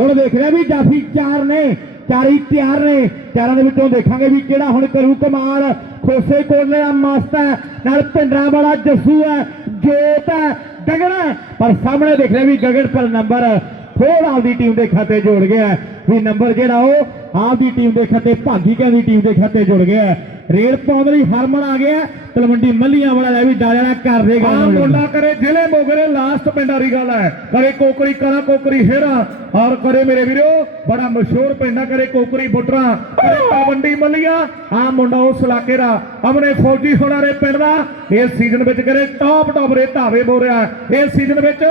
ਹੁਣ ਦੇਖ ਵੀ ਜਾਫੀ ਚਾਰ ਨੇ, ਚਾਰੀ ਤਿਆਰ ਨੇ। ਚਾਰਾਂ ਦੇ ਵਿੱਚੋਂ ਦੇਖਾਂਗੇ ਵੀ ਕਿਹੜਾ ਹੁਣ ਕਰੂ ਕਮਾਲ। ਖੋਸੇ ਕੋਲੇ ਦਾ ਮਸਤ ਨਾਲ ਪਿੰਡਰਾਂ ਵਾਲਾ ਜੱਸੂ ਹੈ, ਜੋਤ ਹੈ, ਗਗਨ ਪਰ ਸਾਹਮਣੇ ਦੇਖ ਰਿਹਾ ਵੀ ਗਗਨ ਪਰ ਨੰਬਰ ਫੋਰ ਆਪਦੀ ਟੀਮ ਦੇ ਖਾਤੇ ਜੋੜ ਗਿਆ ਵੀ ਨੰਬਰ ਜਿਹੜਾ ਉਹ ਆਪਦੀ ਟੀਮ ਦੇ ਖਾਤੇ ਭਾਗੀਕਿਆਂ ਦੀ ਟੀਮ ਦੇ ਖਾਤੇ ਜੁੜ ਗਿਆ ਹੈ। ਰੇਲ ਪਾਉਣ ਲਈ ਹਰਮਨ ਆ ਗਿਆ ਤਲਵੰਡੀ ਮੱਲੀਆਂ ਵਾਲਾ ਲੈ ਵੀ ਡਾਲਿਆ ਕਰ ਦੇਗਾ ਆ ਮੁੰਡਾ ਕਰੇ ਜ਼ਿਲ੍ਹੇ ਮੋਗਰੇ ਲਾਸਟ ਪਿੰਡਾਂ ਦੀ ਗੱਲ ਹੈ ਕਰੇ ਕੋਕਰੀ ਕਰਾ ਕੋਕਰੀ ਹੈਰਾ ਔਰ ਕਰੇ ਮੇਰੇ ਵੀਰੋ ਬੜਾ ਮਸ਼ਹੂਰ ਪਿੰਡਾ ਕਰੇ ਕੋਕਰੀ ਬੁੱਟਰਾ ਕਰੇ ਤਲਵੰਡੀ ਮੱਲੀਆਂ ਆ ਮੁੰਡਾ ਉਸ ਇਲਾਕੇ ਦਾ ਅਮਨੇ ਫੌਜੀ ਹੋਣਾ ਰੇ ਪਿੰਡ ਦਾ ਇਸ ਸੀਜ਼ਨ ਵਿੱਚ ਕਰੇ ਟੌਪ ਟੌਪ ਰੇ ਧਾਵੇ ਬੋ ਰਿਹਾ ਇਸ ਸੀਜ਼ਨ ਵਿੱਚ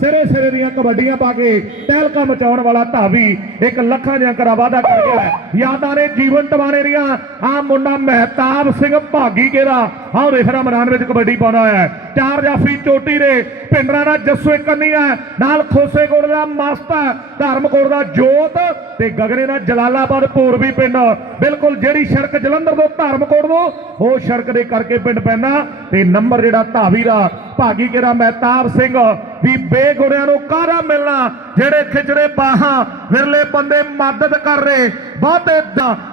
ਸਿਰੇ ਸਿਰੇ ਦੀਆਂ ਕਬੱਡੀਆਂ ਪਾ ਕੇ ਤਹਿਲਕਾ ਮਚਾਉਣ ਵਾਲਾ ਧਾਵੀ ਇੱਕ ਲੱਖਾਂ ਦੀਆਂ ਕਰਾ ਵਾਦਾ ਕਰ ਗਿਆ ਹੈ। ਯਾਦਾਂ ਨੇ ਜੀਵਨ ਟਵਾਣੇ ਰੀਆਂ ਆ ਮੁੰਡਾ ਮਹਿਤਾਬ ਸਿੰਘ ਭਾਗੀ ਕੇਰਾ ਆਹ ਰੇਖਰਾ ਮੈਦਾਨ ਵਿੱਚ ਕਬੱਡੀ ਪਾਉਂਦਾ ਹੋਇਆ ਚਾਰ ਜਾਫੀ ਚੋਟੀ ਦੇ ਪਿੰਡਰਾਂ ਦਾ ਜੱਸੂ ਕੰਨੀ ਨਾਲ ਖੋਸੇ ਕੋਟ ਦਾ ਮਸਤ ਹੈ। ਦਾ ਜੋਤ ਤੇ ਗਗਨੇ ਦਾ ਜਲਾਲਾਬਾਦ ਪੂਰਬੀ ਪਿੰਡ। ਬਿਲਕੁਲ ਜਿਹੜੀ ਸੜਕ ਜਲੰਧਰ ਤੋਂ ਧਰਮਕੋਟ ਤੋਂ, ਉਹ ਸੜਕ ਦੇ ਕਰਕੇ ਪਿੰਡ ਪੈਂਦਾ। ਤੇ ਨੰਬਰ ਜਿਹੜਾ ਧਾਵੀ ਦਾ, ਭਾਗੀ ਕੇਰਾ ਮਹਿਤਾਬ ਸਿੰਘ, ਵੀ ਬੇਗੁਣਿਆਂ ਨੂੰ ਕਾਹਦਾ ਮਿਲਣਾ? ਜਿਹੜੇ ਖਿਚੜੇ ਬਾਹਾਂ, ਵਿਰਲੇ ਬੰਦੇ ਮਦਦ ਕਰ ਰਹੇ। ਬਹੁਤੇ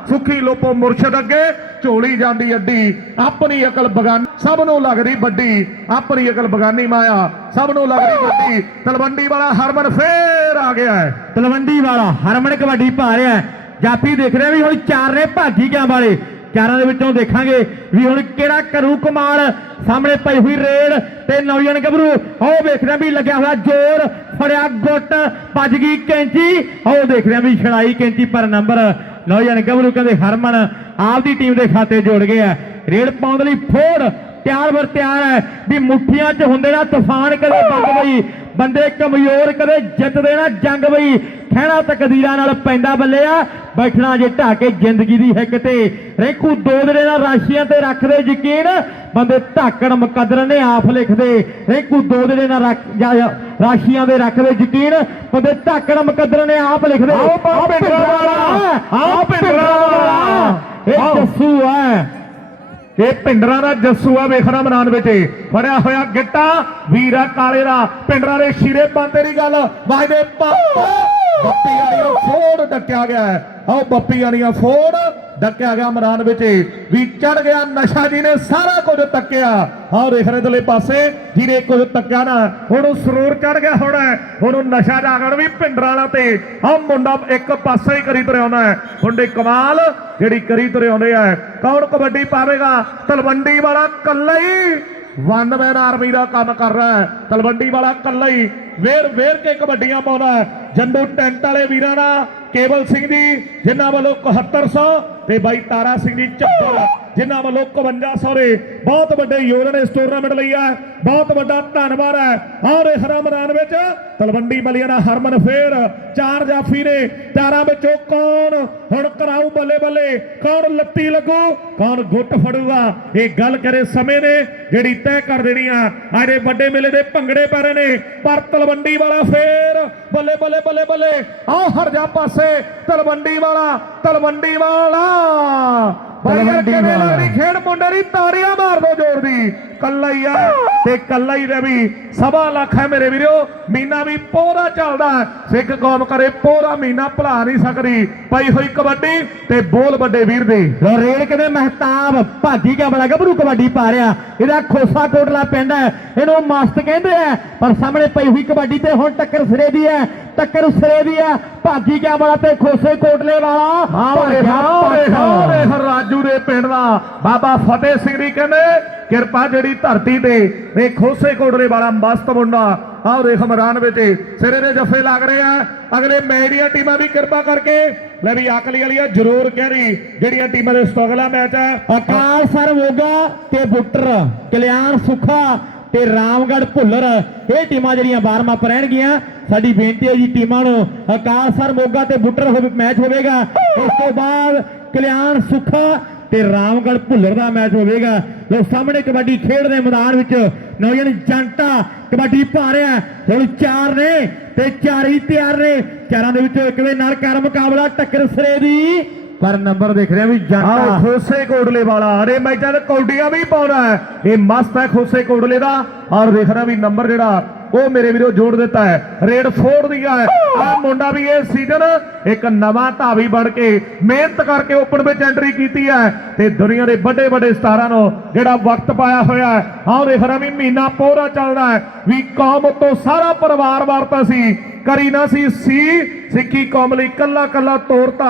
ਸੁਖੀ ਲੋਪੋ ਮੁਰਸ਼ਦ ਅੱਗੇ ਝੋਲੀ ਜਾਂਦੀ ਅੱਡੀ। ਆਪਣੀ ਅਕਲ ਬਗਾਨੀ ਸਭ ਨੂੰ ਲੱਗਦੀ ਵੱਡੀ। ਆਪਣੀ ਅਕਲ ਬਗਾਨੀ ਮਾਇਆ ਸਭ ਨੂੰ ਲੱਗਦੀ ਵੱਡੀ ਤਲਵੰਡੀ ਵਾਲਾ ਹਰਮਨ ਫੇਰ ਆ ਗਿਆ ਹੈ। ਤਲਵੰਡੀ ਵਾਲਾ ਹਰਮਨ ਕਬੱਡੀ ਪਾ ਰਿਹਾ ਹੈ। ਜਾਫੀ ਦੇਖ ਰਿਹਾ ਵੀ ਹੁਣ ਚਾਰ ਨੇ ਭਾਗੀ ਕਿਆਂ ਵਾਲੇ। ਚਾਰਾਂ ਦੇ ਵਿੱਚੋਂ ਦੇਖਾਂਗੇ ਵੀ ਹੁਣ ਕਿਹੜਾ ਕਰੂ ਕਮਾਲ। ਸਾਹਮਣੇ ਪਈ ਹੋਈ ਰੇਡ ਤੇ ਨੌਜਵਾਨ ਗੱਭਰੂ, ਉਹ ਵੇਖ ਰਿਹਾ ਵੀ ਲੱਗਿਆ ਹੋਇਆ ਜ਼ੋਰ। ਫੜਿਆ ਗੁੱਟ ਵੱਜ ਗਈ ਕੈਂਚੀ। ਉਹ ਦੇਖ ਰਿਹਾ ਵੀ ਛੜਾਈ ਕੈਂਚੀ ਪਰ ਨੰਬਰ। ਨੌਜਵਾਨ ਗੱਭਰੂ ਕਹਿੰਦੇ, ਹਰਮਨ, ਆਪਦੀ ਟੀਮ ਦੇ ਖਾਤੇ ਜੋੜ ਗਿਆ ਰੇਡ ਪਾਉਣ ਦੇ ਲਈ ਫੋੜ। ਤਿਆਰ ਵਰ ਤਿਆਰ ਹੈ ਵੀ ਮੁੱਠੀਆਂ 'ਚ ਹੁੰਦੇ ਨਾ ਤੂਫਾਨ ਕਦੇ ਬੰਦ ਬਈ ਬੰਦੇ ਕਮਜ਼ੋਰ ਕਦੇ ਜਿੱਤਦੇ ਨਾ ਜੰਗ ਬਈ। ਖਹਿਣਾ ਤਕਦੀਰਾਂ ਨਾਲ ਪੈਂਦਾ ਬੱਲਿਆ ਬੈਠਣਾ ਜੇ ਢਾਕੇ ਜ਼ਿੰਦਗੀ ਦੀ ਹਿੱਕ ਤੇ। ਰੇਖੂ ਦੋ ਦਿਨੇ ਦਾ ਰਾਸ਼ੀਆਂ ਤੇ ਰੱਖਦੇ ਯਕੀਨ ਬੰਦੇ ਧਾਕੜ ਮੁਕੱਦਰ ਨੇ ਆਪ ਲਿਖਦੇ। ਰੇਖੂ ਦੋ ਦਿਨੇ ਦਾ ਰੱਖ ਜਾ- ਜਾ- ਰਾਸ਼ੀਆਂ ਦੇ ਰੱਖਦੇ ਯਕੀਨ ਬੰਦੇ ਧਾਕੜ ਮੁਕੱਦਰ ਨੇ ਆਪ ਲਿਖਦੇ। ਆਓ ਪਾ ਭਿੰਡਰਾਂ ਵਾਲਾ, ਆਓ ਭਿੰਡਰਾਂ ਵਾਲਾ। ਇਹ। ਜੱਸੂ ਹੈ। ਇਹ ਪਿੰਡਰਾਂ ਦਾ ਜੱਸੂ ਆ ਵੇਖਣਾ ਮੈਦਾਨ ਵਿੱਚ। ਫੜਿਆ ਹੋਇਆ ਗਿੱਟਾ, ਵੀਰਾ ਕਾਲੇ ਦਾ। ਪਿੰਡਰਾਂ ਦੇ ਸ਼ੀਰੇ ਬੰਦੇ ਦੀ ਗੱਲ। ਵਾਹਦੇ ਬੱਪੀ ਵਾਲੀਆਂ ਫੋੜ ਡੱਕਿਆ ਗਿਆ ਹੈ। ਆਓ ਬੱਪੀ ਵਾਲੀਆਂ ਫੋੜ, ਡੱਕਿਆ ਗਿਆ ਮੈਦਾਨ ਵਿੱਚ। ਵੀ ਚੜ ਗਿਆ ਨਸ਼ਾ ਜੀ ਨੇ ਸਾਰਾ ਕੁਝ ਤੱਕਿਆ। ਆਹ ਰੇਖਰੇ ਦਲੇ ਪਾਸੇ, ਜਿਹਨੇ ਕੁਝ ਤੱਕਿਆ ਨਾ, ਹੁਣ ਉਹ ਸਰੂਰ ਚੜ ਗਿਆ ਹੁਣ ਹੁਣ ਨਸ਼ਾ ਜਾਗਣ ਵੀ ਪਿੰਡਰਾਂ ਵਾਲਾ ਤੇ। ਆਹ ਮੁੰਡਾ ਇੱਕ ਪਾਸੇ ਹੀ ਕਰੀ ਤੁਰਿਆ ਆਉਂਦਾ ਹੈ। ਮੁੰਡੇ ਕਮਾਲ, ਜਿਹੜੀ ਕਰੀ ਤੁਰੇ ਆਉਂਦੇ ਆ। ਕੌਣ ਕਬੱਡੀ ਪਾਵੇਗਾ? ਤਲਵੰਡੀ ਵਾਲਾ ਕੱਲਾ ਹੀ। ਵਨ ਮੈਨ ਆਰਮੀ ਦਾ ਕੰਮ ਕਰ ਰਿਹਾ ਹੈ। ਤਲਵੰਡੀ ਵਾਲਾ ਕੱਲਾ ਹੀ। ਵੇਰ ਵੇਰ ਕੇ ਕਬੱਡੀਆਂ ਪਾਉਂਦਾ ਹੈ। ਜੰਡੂ ਟੈਂਟ ਵਾਲੇ ਵੀਰਾਂ ਦਾ ਕੇਵਲ ਸਿੰਘ ਜੀ, ਜਿਨ੍ਹਾਂ ਵੱਲੋਂ 7100 ਤੇ ਬਾਈ ਤਾਰਾ ਸਿੰਘ ਜੀ ਚੱਪਲ ਜਿਨ੍ਹਾਂ ਵੱਲੋਂ 5100 ਦੇ ਬਹੁਤ ਵੱਡੇ ਯੋਗਦਾਨ ਇਸ ਟੂਰਨਾਮੈਂਟ ਲਈ ਹੈ। ਬਹੁਤ ਵੱਡਾ ਧੰਨਵਾਦ ਹੈ। ਔਰ ਹਰਾ ਮੈਦਾਨ ਵਿੱਚ ਤਲਵੰਡੀ ਮਲੀਆ ਹਰਮਨ ਫੇਰ, ਚਾਰ ਜਾਫੀ ਨੇ ਚਾਰਾਂ ਵਿੱਚੋਂ ਕੌਣ ਹੁਣ ਕਰਾਊ ਬੱਲੇ ਬੱਲੇ? ਕੌਣ ਲੱਤੀ ਲੱਗੂ? ਕੌਣ ਗੁੱਟ ਫੜੂਗਾ? ਇਹ ਗੱਲ ਕਰੇ ਸਮੇਂ ਨੇ, ਜਿਹੜੀ ਤੈਅ ਕਰ ਦੇਣੀ ਆ। ਆਰੇ ਵੱਡੇ ਮੇਲੇ ਦੇ ਭੰਗੜੇ ਪੈ ਰਹੇ ਨੇ, ਪਰ ਤਲਵੰਡੀ ਵਾਲਾ ਫੇਰ, ਬੱਲੇ ਬੱਲੇ ਬੱਲੇ ਬੱਲੇ। ਆਹ ਹਰ ਜਾ ਪਾਸੇ ਤਲਵੰਡੀ ਵਾਲਾ ਤਲਵੰਡੀ ਵਾਲਾ। ਤਲਵੰਡੀ ਵਾਲਾ। ਖੇਡ ਮੁੰਡੇ ਦੀ ਤਾਰੀਆਂ ਮਾਰ ਦੋ ਜ਼ੋਰ ਦੀ ਕੱਲਾ ਹੀ ਆ ਤੇ ਕੱਲਾ ਹੀ ਰਵੀ ਸਵਾ ਲੱਖ ਹੈ ਮੇਰੇ ਵੀਰੋ। ਮੀਨਾ ਵੀ ਪੂਰਾ ਚੱਲਦਾ ਹੈ। ਸਿੱਖ ਕੌਮ ਕਰੇ ਪੂਰਾ ਮਹੀਨਾ ਭੁਲਾ ਨਹੀਂ ਸਕਦੀ। ਪਈ ਹੋਈ ਕਬੱਡੀ ਤੇ ਬੋਲ ਵੱਡੇ ਵੀਰ ਦੇ। ਲੋ ਰੇਡ ਕਹਿੰਦੇ ਮਹਿਤਾਬ ਭਾਜੀ ਕਿਆ ਬੜਾ ਗੱਭਰੂ ਕਬੱਡੀ ਪਾ ਰਿਹਾ। ਇਹਦਾ ਖੋਸਾ ਕੋਟਲਾ ਪਿੰਡ ਹੈ। ਇਹਨੂੰ ਮਸਤ ਕਹਿੰਦੇ ਆ ਪਰ ਸਾਹਮਣੇ ਪਈ ਹੋਈ ਕਬੱਡੀ ਤੇ ਹੁਣ ਟੱਕਰ ਸਿਰੇ ਦੀ ਹੈ। ਟੱਕਰ ਸਿਰੇ ਦੀ ਹੈ। ਭਾਜੀ ਕਿਆ ਬੜਾ ਤੇ ਖੋਸੇ ਕੋਟਲੇ ਵਾਲਾ। ਹਰ ਰਾਜੂ ਦੇ ਪਿੰਡ ਦਾ। ਬਾਬਾ ਫਤਿਹ ਸਿੰਘ ਜੀ ਕਹਿੰਦੇ ਕਿਰਪਾ ਜਿਹੜੀ ਧਰਤੀ ਤੇ ਇਹ ਖੋਸੇ ਕੋਟਲੇ ਵਾਲਾ ਮਸਤ ਮੁੰਡਾ ਆਹ ਦੇਖ ਮੈਦਾਨ ਵਿੱਚ ਸਿਰੇ ਦੇ ਜੱਫੇ ਲੱਗ ਰਹੇ ਆ ਅਗਲੇ ਮੈਡੀਆ ਟੀਮਾਂ ਵੀ ਕਿਰਪਾ ਕਰਕੇ ਲੈ ਵੀ ਅਕਲੀ ਵਾਲੀਆ ਜ਼ਰੂਰ ਕਹਿਰੀ ਜਿਹੜੀਆਂ ਟੀਮਾਂ ਦੇ ਸਟਗਲਾ ਮੈਚ ਹੈ। ਅਕਾਲ ਸਰ ਮੋਗਾ ਤੇ ਬੁੱਟਰ, ਕਲਿਆਣ ਸੁਖਾ ਤੇ ਰਾਮਗੜ ਭੁੱਲਰ, ਇਹ ਟੀਮਾਂ ਜਿਹੜੀਆਂ ਬਾਰਮਾ ਪਰ ਰਹਿਣਗੀਆਂ। ਸਾਡੀ ਬੇਨਤੀ ਹੈ ਜੀ ਟੀਮਾਂ ਨੂੰ ਅਕਾਲ ਸਰ ਮੋਗਾ ਤੇ ਬੁੱਟਰ ਮੈਚ ਹੋਵੇਗਾ। ਉਸ ਤੋਂ ਬਾਅਦ ਕਲਿਆਣ ਸੁਖਾ ਤੇ ਰਾਮਗੜ ਭੁੱਲਰ ਦਾ ਮੈਚ ਹੋਵੇਗਾ। ਲੋ ਸਾਹਮਣੇ ਕਬੱਡੀ ਖੇਡ ਦੇ ਮੈਦਾਨ ਵਿੱਚ ਨੌਜਵਾਨ ਜੰਟਾ ਕਬੱਡੀ ਪਾ ਰਿਹਾ ਹੁਣ ਚਾਰ ਨੇ ਤੇ ਚਾਰ ਹੀ ਤਿਆਰ ਨੇ। ਚਾਰਾਂ ਦੇ ਵਿੱਚੋਂ ਇੱਕ ਦੇ ਨਾਲ ਕਰ ਮੁਕਾਬਲਾ ਟੱਕਰ ਸਿਰੇ ਦੀ। ਪਰ ਨੰਬਰ ਦੇਖ ਰਿਹਾ ਵੀ ਆਹ ਖੋਸੇ ਕੋਟਲੇ ਵਾਲਾ, ਅਰੇ ਮੈਚਾਂ ਤੇ ਕੌਡੀਆਂ ਵੀ ਪਾਉਣਾ ਹੈ। ਇਹ ਮਸਤ ਹੈ ਖੋਸੇ ਕੋਟਲੇ ਦਾ। ਔਰ ਦੇਖ ਰਿਹਾ ਵੀ ਨੰਬਰ ਜਿਹੜਾ ਉਹ ਮੇਰੇ ਵੀਰੋ ਜੋੜ ਦਿੱਤਾ ਹੈ। ਰੇਡ ਫੋੜ ਦਿਆ ਹੈ ਆ ਮੁੰਡਾ ਵੀ ਇਹ ਸੀਜ਼ਨ ਇੱਕ ਨਵਾਂ ਧਾਵੀ ਬਣ ਕੇ ਮਿਹਨਤ ਕਰਕੇ ਓਪਨ ਵਿੱਚ ਐਂਟਰੀ ਕੀਤੀ ਹੈ ਤੇ ਦੁਨੀਆ ਦੇ ਵੱਡੇ ਵੱਡੇ ਸਟਾਰਾਂ ਨੂੰ ਜਿਹੜਾ ਵਕਤ ਪਾਇਆ ਹੋਇਆ ਹੈ। ਆਹ ਦੇਖ ਰਿਹਾ ਵੀ ਮਹੀਨਾ ਪੂਰਾ ਚੱਲਦਾ ਹੈ। ਵੀ ਕੌਮ ਤੋਂ ਸਾਰਾ ਪਰਿਵਾਰ ਵਾਰਤਾ ਸੀ ਕਰੀ ਨਾ ਸੀ ਸੀ ਸਿੱਖੀ ਕੌਮ ਲਈ ਕੱਲਾ ਕੱਲਾ ਤੋਰਤਾ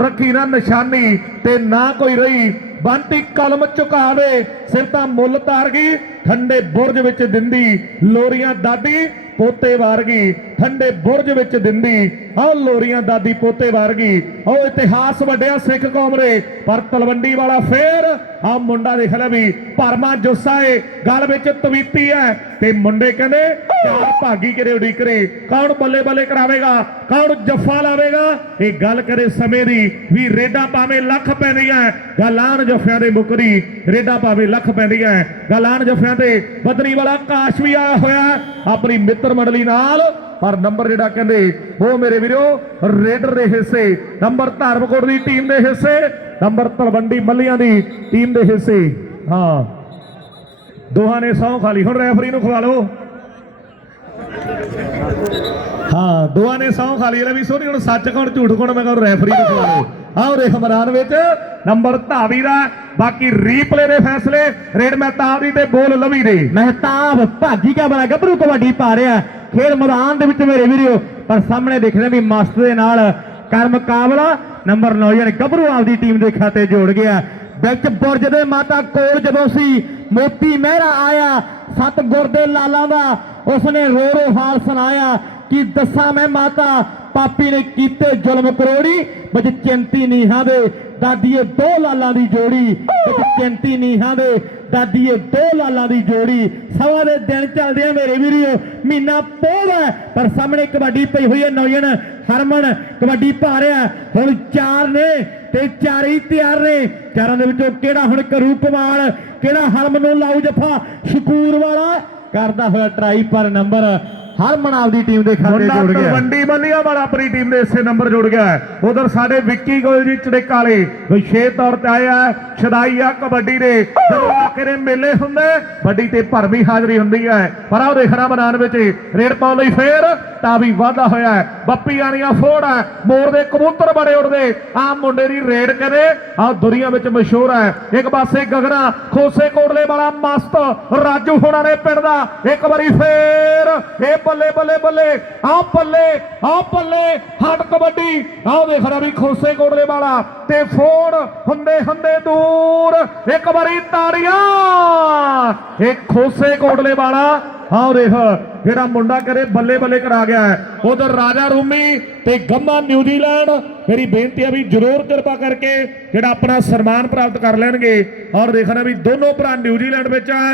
ਰੱਖੀ ਨਾ ਨਿਸ਼ਾਨੀ ਤੇ ਨਾ ਕੋਈ ਰਹੀ ਬੰਟੀ ਕਲਮ ਝੁਕਾ ਦੇ ਸਿਰ ਤਾਂ ਮੁੱਲ ਤਾਰ ਗਈ। ਠੰਡੇ ਬੁਰਜ ਵਿੱਚ ਦਿੰਦੀ ਲੋਰੀਆਂ ਦਾਦੀ ਪੋਤੇ ਵਾਰਗੀ, ਠੰਡੇ ਬੁਰਜ ਵਿੱਚ ਦਿੰਦੀ, ਆਹ ਲੋਰੀਆਂ ਦਾਦੀ ਪੋਤੇ ਵਾਰਗੀ। ਉਹ ਇਤਿਹਾਸ ਵੱਡਿਆ ਸਿੱਖ ਕੌਮ ਦੇ, ਪਰ ਤਲਵੰਡੀ ਵਾਲਾ ਫੇਰ ਆ ਮੁੰਡਾ ਦੇਖ ਲੈ ਵੀ, ਭਰਮਾ ਜੁੱਸਾ ਏ, ਗਲ ਵਿੱਚ ਤਵੀਤੀ ਹੈ ਤੇ ਮੁੰਡੇ ਕਹਿੰਦੇ, ਚਾਰ ਭਾਗੀ ਕਰੇ ਉਡੀਕ ਕਰੇ ਕੌਣ ਬੱਲੇ ਬੱਲੇ ਕਰਾਵੇਗਾ, ਕੌਣ ਜੱਫਾ ਲਾਵੇਗਾ? ਇਹ ਗੱਲ ਕਰੇ ਸਮੇਂ ਦੀ ਵੀ ਰੇਡਾਂ ਭਾਵੇਂ ਲੱਖ ਪੈਂਦੀਆਂ ਗਲਾਨ ਜੱਫਿਆਂ ਦੇ ਮੁਕਰੀ, ਰੇਡਾਂ ਭਾਵੇਂ ਲੱਖ ਪੈਂਦੀਆਂ ਗਲਾਨ ਜੱਫਿਆਂ ਤੇ ਬਦਰੀ ਵਾਲਾ ਕਾਸ਼ ਵੀ ਆਇਆ ਹੋਇਆ, ਆਪਣੀ ਮਿੱਤਰ ਮੰਡਲੀ ਨਾਲ। ਪਰ ਨੰਬਰ ਜਿਹੜਾ ਕਹਿੰਦੇ, ਉਹ ਮੇਰੇ ਵੀਰੋ ਰੇਡਰ ਦੇ ਹਿੱਸੇ। ਨੰਬਰ ਧਰਮਕੋਟ ਦੀ ਟੀਮ ਦੇ ਹਿੱਸੇ। ਨੰਬਰ ਤਲਵੰਡੀ ਮੱਲੀਆਂ ਦੀ ਟੀਮ ਦੇ ਹਿੱਸੇ। ਹਾਂ। ਦੋਹਾਂ ਨੇ ਸੌ ਖਾਲੀ ਹੁਣ ਰੈਫਰੀ ਨੂੰ ਖਵਾ ਲਓ। ਹਾਂ, ਦੋਹਾਂ ਨੇ ਸੌ ਖਾਲੀ ਲੈ ਵੀ ਸੋਨੀ ਹੁਣ ਸੱਚ ਕੌਣ, ਝੂਠ ਕੌਣ? ਮੈਂ ਕਹਿੰਦਾ ਰੈਫਰੀ ਨੂੰ ਖਵਾ ਲਓ। ਆਹ ਦੇਖ ਮੈਦਾਨ ਵਿੱਚ, ਨੰਬਰ ਧਾਵੀ ਦਾ, ਬਾਕੀ ਰੀਪਲੇ ਦੇ ਫੈਸਲੇ, ਰੇਡ ਮਹਿਤਾਬ ਦੀ ਤੇ ਬੋਲ ਲਵੀ ਦੇ। ਮਹਿਤਾਬ ਭਾਜੀ ਕਿਆ ਬਣਾ ਗੱਭਰੂ ਕਬੱਡੀ ਪਾ ਰਿਹਾ ਖੇਡ ਮੈਦਾਨ ਦੇ ਵਿੱਚ ਮੇਰੇ ਵੀਰੋ, ਪਰ ਸਾਹਮਣੇ ਦੇਖ ਰਹੇ ਵੀ ਮਸਤ ਦੇ ਨਾਲ ਕਰ ਮੁਕਾਬਲਾ ਨੰਬਰ 9 ਯਾਨੀ ਗੱਭਰੂ ਆਪਦੀ ਟੀਮ ਦੇ ਖਾਤੇ ਜੋੜ ਗਿਆ ਵਿੱਚ ਬੁਰਜ ਦੇ ਮਾਤਾ ਕੋਲ ਜਦੋਂ ਸੀ, ਮੋਤੀ ਮਹਿਰਾ ਆਇਆ ਸਤ ਗੁਰ ਦੇ ਲਾਲਾਂ ਦਾ, ਉਸਨੇ ਰੋ ਰੋ ਹਾਲ ਸੁਣਾਇਆ। ਕਿ ਦੱਸਾਂ ਮੈਂ ਮਾਤਾ? ਪਾਪੀ ਨੇ ਕੀਤੇ ਜ਼ੁਲਮ ਕਰੋੜੀ, ਵਿੱਚ ਚਿੰਤੀ ਨੀਹਾਂ ਦੇ ਦਾਦੀਏ ਦੋ ਲਾਲਾਂ ਦੀ ਜੋੜੀ, ਵਿੱਚ ਚਿੰਤੀ ਨੀਹਾਂ ਦੇ ਦਾਦੀਏ ਦੋ ਲਾਲਾਂ ਦੀ ਜੋੜੀ। ਸਵਾ ਦੇ ਦਿਨ ਚੱਲਦੇ ਆ ਮੇਰੇ ਵੀਰੋ ਮਹੀਨਾ ਪੋਹ ਪਰ ਸਾਹਮਣੇ ਕਬੱਡੀ ਪਈ ਹੋਈ ਹੈ, ਨੌਜਣ ਹਰਮਨ, ਕਬੱਡੀ ਪਾ ਰਿਹਾ ਹੁਣ ਚਾਰ ਨੇ ਤੇ ਚਾਰ ਹੀ ਤਿਆਰ ਨੇ। ਚਾਰਾਂ ਦੇ ਵਿੱਚੋਂ ਕਿਹੜਾ ਹੁਣ ਕਰੂ ਕਮਾਲ ਕਿਹੜਾ ਹਰਮਨ ਨੂੰ ਲਾਊ ਜਫਾ? ਸ਼ਕੂਰ ਵਾਲਾ ਕਰਦਾ ਹੋਇਆ ਟਰਾਈ ਪਰ ਨੰਬਰ ਹਰਮਨ ਆਪਦੀ ਟੀਮ ਦੇ ਖਾਤੇ ਜੋੜ ਗਿਆ। ਤਲਵੰਡੀ ਮੱਲੀਆਂ ਵਾਲਾ ਆਪਣੀ ਟੀਮ ਦੇ ਇਸੇ ਨੰਬਰ ਜੁੜ ਗਿਆ ਉਧਰ ਸਾਡੇ ਵਿੱਕੀ ਗੋਇਲ ਜੀ ਚੜਿਕ ਵਾਲੇ ਵਿਸ਼ੇਸ਼ ਤੌਰ ਤੇ ਆਇਆ ਹੈ, ਛਦਾਈ ਆ ਕਬੱਡੀ ਦੇ। ਜਦੋਂ ਦੇ ਮੇਲੇ ਹੁੰਦੇ ਵੱਡੀ ਤੇ ਭਰਵੀਂ ਹਾਜ਼ਰੀ ਹੁੰਦੀ ਹੈ। ਪਰ ਆਹ ਦੇਖਣਾ ਮੈਦਾਨ ਵਿੱਚ ਰੇਡ ਪਾਉਣ ਲਈ ਫੇਰ ਤਾਂ ਵੀ ਵਾਧਾ ਹੋਇਆ ਹੈ। ਬੱਪੀ ਆਣੀਆਂ ਮੋਰ ਦੇ ਕਬੂਤਰ ਬੜੇ ਉੜਦੇ ਆ ਮੁੰਡੇ ਦੀ ਰੇਡ ਕਰੇ ਆ ਦੁਨੀਆ ਵਿੱਚ ਮਸ਼ਹੂਰ ਹੈ। ਇੱਕ ਪਾਸੇ ਗਗਨਾ, ਖੋਸੇ ਕੋਟਲੇ ਵਾਲਾ ਮਸਤ, ਰਾਜੂ ਹੋਣਾ ਨੇ ਪਿੰਡ ਦਾ। ਇੱਕ ਵਾਰੀ ਫੇਰ ਇਹ ਬੱਲੇ ਬੱਲੇ ਬੱਲੇ ਆ ਬੱਲੇ ਆ ਬੱਲੇ ਹੱਟ ਕਬੱਡੀ। ਆਹ ਦੇਖ ਵੀ ਖੋਸੇ ਕੋਟਲੇ ਵਾਲਾ। ਤੇ ਫੋੜ ਹੁੰਦੇ ਹੁੰਦੇ ਦੂਰ। ਇੱਕ ਵਾਰੀ ਤਾੜੀਆਂ। ਇਹ ਖੋਸੇ ਕੋਟਲੇ ਵਾਲਾ ਆਹ ਦੇਖ, ਜਿਹੜਾ ਮੁੰਡਾ ਕਰੇ ਬੱਲੇ ਬੱਲੇ ਕਰਾ ਗਿਆ ਉਧਰ ਰਾਜਾ ਰੂਮੀ ਤੇ ਗੰਮਾ ਨਿਊਜ਼ੀਲੈਂਡ। ਮੇਰੀ ਬੇਨਤੀ ਹੈ ਵੀ ਜਰੂਰ ਕਿਰਪਾ ਕਰਕੇ ਜਿਹੜਾ ਆਪਣਾ ਸਨਮਾਨ ਪ੍ਰਾਪਤ ਕਰ ਲੈਣਗੇ। ਔਰ ਦੇਖਣਾ ਵੀ ਦੋਨੋਂ ਭਰਾ ਨਿਊਜ਼ੀਲੈਂਡ ਵਿੱਚ ਆ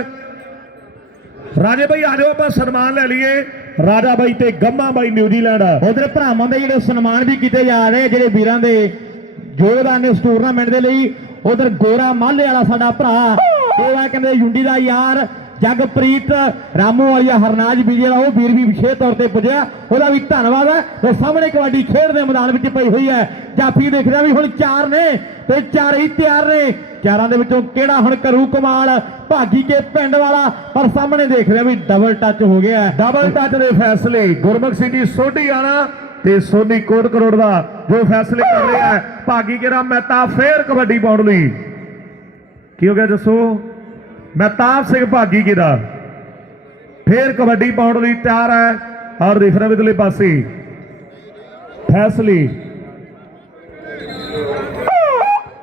ਰਾਜੇ ਭਾਈ ਆ ਜਾਓ ਆਪਾਂ ਸਨਮਾਨ ਲੈ ਲਈਏ। ਰਾਜਾ ਬਾਈ ਤੇ ਗੰਮਾ ਬਾਈ ਨਿਊਜ਼ੀਲੈਂਡ। ਉਧਰ ਭਰਾਵਾਂ ਦੇ ਜਿਹੜੇ ਸਨਮਾਨ ਵੀ ਕੀਤੇ ਜਾ ਰਹੇ, ਜਿਹੜੇ ਵੀਰਾਂ ਦੇ ਯੋਗਦਾਨ ਨੇ ਇਸ ਟੂਰਨਾਮੈਂਟ ਦੇ ਲਈ, ਉਧਰ ਗੋਰਾ ਮਾਲੇ ਵਾਲਾ ਸਾਡਾ ਭਰਾ। ਉਹ ਆ ਕਹਿੰਦੇ ਯੁੰਡੀ ਦਾ ਯਾਰ। ਜਗਪ੍ਰੀਤ ਰਾਮੂ ਵਾਲੀਆ ਹਰਨਾਜ ਬੀਜੇ ਦਾ ਉਹ ਵੀਰ ਵੀ ਵਿਸ਼ੇਸ਼ ਤੌਰ ਤੇ ਪੁੱਜਿਆ। ਉਹਦਾ ਵੀ ਧੰਨਵਾਦ ਹੈ। ਤੇ ਸਾਹਮਣੇ ਕਬੱਡੀ ਖੇਡ ਦੇ ਮੈਦਾਨ ਵਿੱਚ ਪਈ ਹੋਈ ਹੈ। ਜਾਫੀ ਦੇਖ ਵੀ ਹੁਣ ਚਾਰ ਨੇ ਤੇ ਚਾਰ ਹੀ ਤਿਆਰ ਨੇ। ਚਾਰਾਂ ਦੇ ਵਿੱਚੋਂ ਕਿਹੜਾ ਹੁਣ ਕਰੂ ਕਮਾਲ? ਭਾਗੀ ਕੇ ਪਿੰਡ ਵਾਲਾ। ਪਰ ਸਾਹਮਣੇ ਦੇਖ ਰਿਹਾ ਵੀ ਡਬਲ ਟੱਚ ਹੋ ਗਿਆ ਡਬਲ ਟੱਚ ਦੇ ਫੈਸਲੇ। ਗੁਰਮੁਖ ਸਿੰਘ ਜੀ, ਸੋਢੀ ਆਣਾ ਤੇ ਸੋਨੀ ਕੋਟ ਕਰੋੜ ਦਾ ਜੋ ਫੈਸਲੇ ਕਰ ਰਿਹਾ ਹੈ। ਭਾਗੀ ਕੇਰਾ ਮਹਿਤਾ ਫੇਰ ਕਬੱਡੀ ਪਾਉਣ ਲਈ। ਕੀ ਹੋ ਗਿਆ ਦੱਸੋ ਮਹਿਤਾਬ ਸਿੰਘ ਭਾਗੀ ਕੇਰਾ ਫੇਰ ਕਬੱਡੀ ਪਾਉਣ ਲਈ ਤਿਆਰ ਹੈ। ਔਰ ਦੇਖ ਰਿਹਾ ਵਿਦਲੇ ਪਾਸੇ। ਫੈਸਲੇ।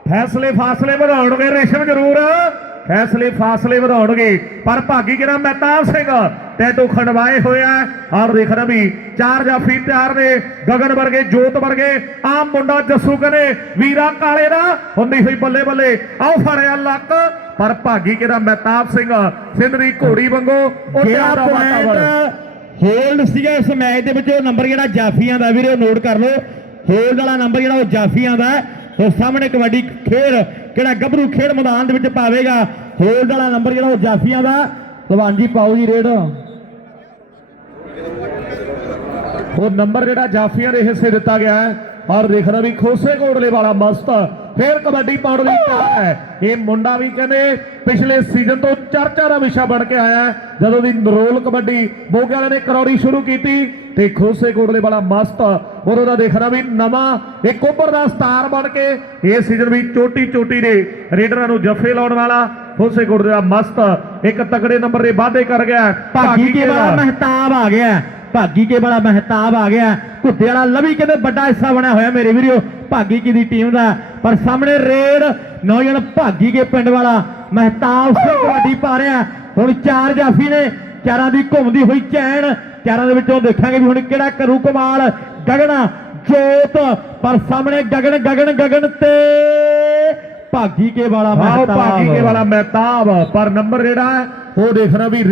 ਫੈਸਲੇ ਫਾਸਲੇ ਵਧਾਉਣਗੇ ਰੇਸ਼ਮ ਜ਼ਰੂਰ। ਫੈਸਲੇ ਫਾਸਲੇ ਵਧਾਉਣਗੇ। ਪਰ ਭਾਗੀ ਕਿਹੜਾ ਮਹਿਤਾਬ ਸਿੰਘ। ਟੈਟੂ ਖੰਡਵਾਏ ਹੋਇਆ ਔਰ ਦੇਖ ਰਿਹਾ ਵੀ ਚਾਰ ਜਾਫੀ ਤਿਆਰ ਨੇ ਗਗਨ ਵਰਗੇ ਜੋਤ ਵਰਗੇ ਆਮ ਮੁੰਡਾ ਜੱਸੂ ਕਨੇ ਵੀਰਾ ਕਾਲੇ ਦਾ? ਹੁੰਦੀ ਹੋਈ ਬੱਲੇ ਬੱਲੇ ਆਓ ਫੜਿਆ ਲੱਕ ਪਰ ਭਾਗੀ ਕਿਹੜਾ ਮਹਿਤਾਬ ਸਿੰਘ ਸਿੰਦਰੀ ਘੋੜੀ ਵਾਂਗੋ ਦਾ ਵਾਤਾਵਰਨ। ਹੋਲਡ ਸੀਗਾ ਇਸ ਮੈਚ ਦੇ ਵਿੱਚ ਉਹ ਨੰਬਰ ਜਿਹੜਾ ਜਾਫੀਆਂ ਦਾ ਵੀਰੇ ਉਹ ਨੋਟ ਕਰ ਲਓ। ਹੋਲਡ ਵਾਲਾ ਨੰਬਰ ਜਿਹੜਾ ਉਹ ਜਾਫੀਆਂ ਦਾ। ਉਹ ਸਾਹਮਣੇ ਕਬੱਡੀ ਖੇਡ ਕਿਹੜਾ ਗੱਭਰੂ ਖੇਡ ਮੈਦਾਨ ਦੇ ਵਿੱਚ ਪਾਵੇਗਾ। ਹੋਲਡ ਵਾਲਾ ਨੰਬਰ ਜਿਹੜਾ ਉਹ ਜਾਫੀਆਂ ਦਾ ਭਲਵਾਨ ਜੀ ਪਾਓ ਜੀ ਰੇਡ। ਉਹ ਨੰਬਰ ਜਿਹੜਾ ਜਾਫੀਆਂ ਦੇ ਹਿੱਸੇ ਦਿੱਤਾ ਗਿਆ ਹੈ ਔਰ ਦੇਖ ਰਿਹਾ ਵੀ ਖੋਸੇ ਕੋਟਲੇ ਵਾਲਾ ਮਸਤ ਫੇਰ ਕਬੱਡੀ ਪਾਉਣ ਦੀ ਤਿਆਰ ਹੈ ਇਹ ਮੁੰਡਾ ਵੀ ਕਹਿੰਦੇ ਪਿਛਲੇ ਸੀਜ਼ਨ ਤੋਂ ਚਰਚਾ ਦਾ ਵਿਸ਼ਾ ਬਣ ਕੇ ਆਇਆ। ਜਦੋਂ ਦੀ ਨਰੋਲ ਕਬੱਡੀ ਬੋਗੇ ਵਾਲੇ ਨੇ ਕਰੌੜੀ ਸ਼ੁਰੂ ਕੀਤੀ ਤੇ ਖੋਸੇ ਕੋਟਲੇ ਵਾਲਾ ਮਸਤ ਉਦੋਂ ਦਾ ਦੇਖਣਾ ਵੀ ਨਵਾਂ ਇੱਕ ਉੱਪਰ ਦਾ ਸਟਾਰ ਬਣ ਕੇ ਇਹ ਸੀਜ਼ਨ ਵੀ ਚੋਟੀ ਚੋਟੀ ਦੇ ਰੇਡਰਾਂ ਨੂੰ ਜੱਫੇ ਲਾਉਣ ਵਾਲਾ ਖੋਸੇ ਕੋਟਲੇ ਦਾ ਮਸਤ ਇੱਕ ਤਕੜੇ ਨੰਬਰ ਦੇ ਵਾਅਦੇ ਕਰ ਗਿਆ। ਭਾਗੀ ਕੇ। ਵਾਲਾ ਮਹਿਤਾਬ ਆ ਗਿਆ ਭਾਗੀ ਕੇ ਵਾਲਾ ਮਹਿਤਾਬ ਆ ਗਿਆ। ਘੁੱਦੇ ਵਾਲਾ ਲਵੀ ਕਹਿੰਦੇ ਵੱਡਾ ਹਿੱਸਾ ਬਣਿਆ ਹੋਇਆ ਮੇਰੇ ਵੀਰੋ ਭਾਗੀ ਕੀ ਦੀ ਟੀਮ ਦਾ। ਪਰ ਸਾਹਮਣੇ ਰੇਡ ਨੌਜਵਾਨ ਭਾਗੀ ਕੇ ਪਿੰਡ ਵਾਲਾ ਮਹਿਤਾਬ ਸਿੰਘ ਕਬੱਡੀ ਪਾ ਰਿਹਾ। ਹੁਣ ਚਾਰ ਜਾਫੀ ਨੇ ਚਾਰਾਂ ਦੀ ਘੁੰਮਦੀ ਹੋਈ ਚੈਨ। ਚਾਰਾਂ ਦੇ ਵਿੱਚੋਂ ਦੇਖਾਂਗੇ ਵੀ ਹੁਣ ਕਿਹੜਾ ਕਰੂ ਕਮਾਲ। ਗਗਨਾ ਜੋਤ ਪਰ ਸਾਹਮਣੇ ਗਗਨ ਗਗਨ ਗਗਨ ਤੇ ਭਾਗੀ ਕੇ ਵਾਲਾ ਮਹਿਤਾਬ ਭਾਗੀ ਕੇ ਵਾਲਾ ਮਹਿਤਾਬ। ਪਰ ਨੰਬਰ ਜਿਹੜਾ ਉਹ ਦੇਖਣਾ ਵੀ